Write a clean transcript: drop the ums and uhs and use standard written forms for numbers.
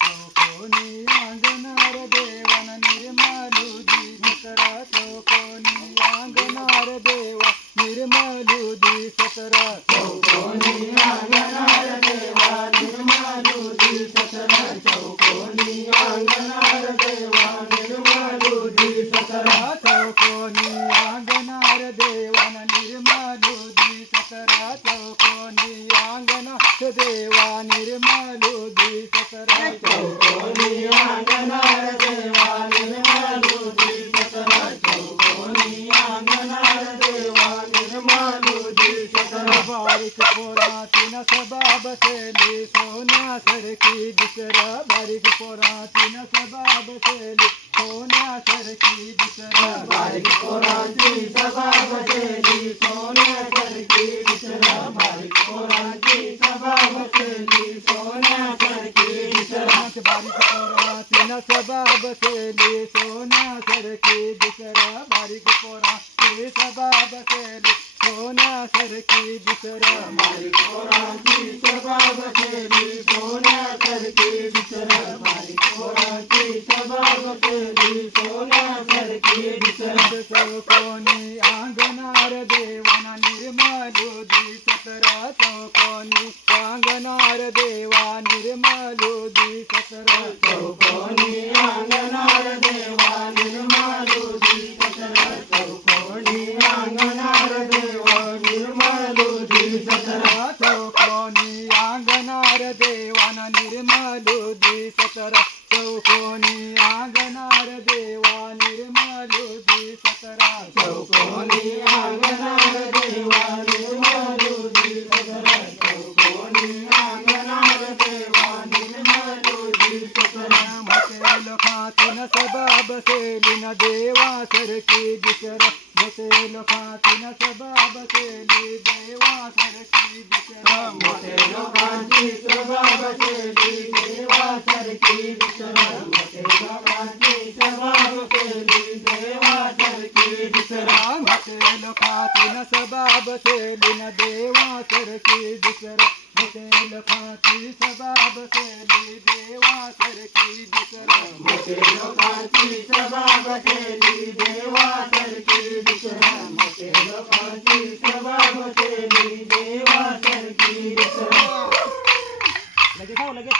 चौकोनी अंगणार देवन निर्मलुदी सकरा चौकोनी अंगणार देवा निर्मलुदी सकरा चौकोनी अंगणार देवा निर्मलुदी सकरा चौकोनी अंगणार देवा निर्मलुदी सकरा चौकोनी अंगणार देवन निर्मलुदी सकरा चौकोनी अंगणार देवा निर्मलुदी सकरा चौकोनी अंगणार देवा निर्मलुदी सकरा चौकोनी अंगणार देवा निर्मलुदी सकरा बारीक पोराची नसबा बसेली सोन्यासारखी दिसरा बारीक पोराची नसबा बसेली सोन्यासारखी दिसरा बारीक पोराची सभा बसेली सोन्यासारखी दिसरा बारीक पोराची सभा बसेली सोन्यासारखी दिसरा बारीक पोराची नसबा बसेली सोन्यासारखी दिसरा बारीक पोराची सभा बसेली सोन्यासारखी दिसरा बारीक पोराची सभा बसेली सोन्यासारखी दिसरा बारीक पोराची सभा बसेली सोन्यासारखी दिसरा चौकोनी अंगणार देवाना निर्मलुदी सकरा चौकोनी अंगणार देवा निर्मलुदी सकरा चौकोनी अंगणार देवा निर्मलुदी सकरा चौकोनी अंगणार देवा निर्मलुदी सकरा चौकोनी अंगणार देवाना निर्मलुदी सकरा चौकोनी अंगणार देवा निर्मलुदी सकरा चौकोनी अंगणार देवा निर्मलुदी सकरा चौकोनी अंगणार देवा निर्मलुदी सकरा मसेल खातीन सभा बसेली न देवासारखी दिसरा मसेल खातीन सभा बसेली देवासारखी दिसरा मसेल खाती सभा बसेली देवासारखी दिसरा मसेल खाती सभा बसेली देवासारखी दिसरा मसेल खातीन सभा बसेली न देवासारखी दिसरा मसेल खाती सभा बसेली देवासारखी दिसरा मसेल खाती सभा बसेली देवासारखी दिसरा मसेल खाती सभा बसेली